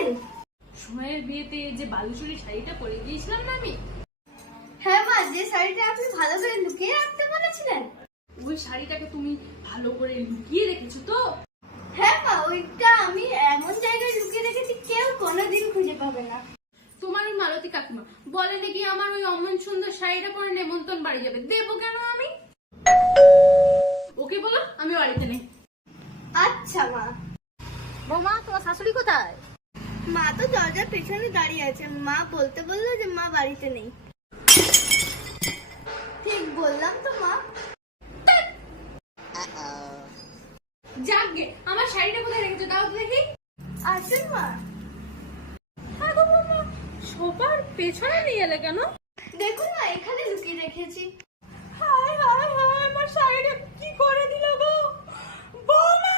এসেছেন? সময়ের বিয়েতে যে বালুচুরি শাড়িটা পরে গিয়েছিলাম না আমি, হ্যাঁ মা, যে শাড়িটা আপনি ভালো করে লুকিয়ে রাখতে বলেছিলেন। ওই শাড়িটাকে তুমি ভালো করে লুকিয়ে রেখেছো তো? হ্যাঁ মা, ওইটা আমি এমন জায়গায় লুকিয়ে রেখেছি কেউ কোনোদিন খুঁজে পাবে না। তোমার ওই মালতী কাকিমা বলে নাকি আমার ওই অমন সুন্দর শাড়িটা পরে নেমন্তন বাড়ি যাবে, দেবো কেন আমি? ওকে বলো আমি বাড়িতে নেই। আচ্ছা মা। বৌমা, তোমার শাশুড়ি কোথায়? মা তো দরজার পেছনে দাঁড়িয়ে আছে, মা বলতে বললো যে মা বাড়িতে নেই। ঠিক বললাম তো মা? যাকগে, আমার শাড়িটা কোথায় রেখেছো দাও তো দেখি। আসেন মা। হ্যাঁ গো বৌমা, সোফার পেছনে নিয়ে এলে কেন? দেখুন মা, এখানে লুকিয়ে রেখেছি। হায় হায় হায়, আমার শাড়িটা কি করে দিল গো বৌমা।